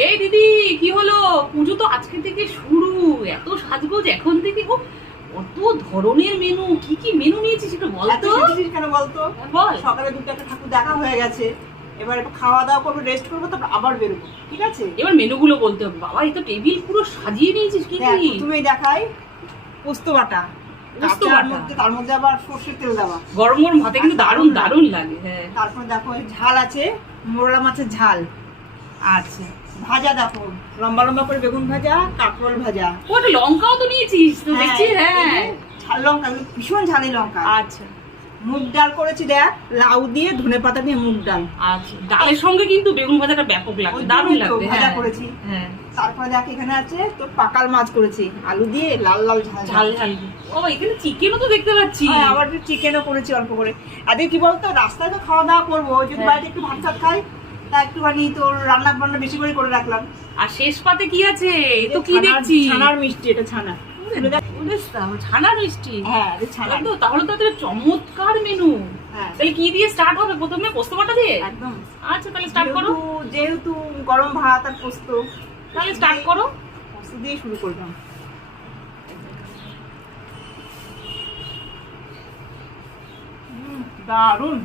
এই দিদি কি হলো? পুজো তো আজকে থেকে শুরু, এত সাজগোজ এখন থেকে। কত ধরনের মেনু, কি কি মেনু নিয়েছিস একটু বল তো। কেন বলতো? বল। সকালে দুটো একটা ঠাকুর দেখা হয়ে গেছে, এবার একটু খাওয়া দাওয়া করবো, রেস্ট করবো, তারপর আবার বেরোবো, ঠিক আছে? এবার মেনুগুলো বলতে হবে। বাবা এই তো টেবিল পুরো সাজিয়ে নিয়েছিস, কি কি? তুমি দেখাই। পোস্ত বাটা, পোস্ত কাঁচার বাটা। মধ্যে, তার মধ্যে আবার সর্ষের তেল দেওয়া। গরম গরম ভাতে কিন্তু দারুণ দারুণ লাগে। হ্যাঁ, তারপর দেখো ঝাল আছে, মোরলা মাছের ঝাল। আচ্ছা। ভাজা দেখো, লম্বা লম্বা করে বেগুন ভাজা, কাঁকরোল ভাজা। ও একটা লঙ্কাও তো নিয়েছিস তো দেখছি। এই হ্যাঁ, যে ঝাল লঙ্কা, এগুলো ভীষণ ঝালি লঙ্কা। আচ্ছা মুগ ডাল করেছি দেখ, লাউ দিয়ে, ধনে পাতা দিয়ে মুগ ডাল। আচ্ছা। ডালের সঙ্গে কিন্তু বেগুন ভাজাটা ব্যাপক লাগবে, ওই দারুণ জন্যই তো লাগবে। ভাজা হ্যাঁ করেছি। হ্যাঁ, তারপরে দেখ এখানে আছে তো পাকাল মাছ করেছি, আলু দিয়ে লাল লাল ঝাল ঝাল ঝাল। ও এখানে চিকেনও তো দেখতে পাচ্ছি। হ্যাঁ, আবার একটু চিকেনও করেছি অল্প করে। আজকে কি বলতো, রাস্তায় তো খাওয়া দাওয়া করবো, যদি হ্যাঁ। বাড়িতে একটু ভাত টাত খাই, তা একটুখানি তোর রান্না বান্না বেশি করে রাখলাম। আর শেষ পাতে কি আছে? এ তো কি দেখছি? ছানার মিষ্টি, এটা ছানা। ছানার মিষ্টি। হ্যাঁ, এটা ছানা। তো তাহলে তো একটা চমৎকার মেনু। হ্যাঁ, তাহলে কি দিয়ে স্টার্ট হবে প্রথমে? পোস্ত বাটা দিয়ে? একদম। আচ্ছা তাহলে স্টার্ট করো। যেহেতু গরম ভাত আর পোস্ত, তাহলে স্টার্ট করো। পোস্ত দিয়ে শুরু করলাম। দারুন।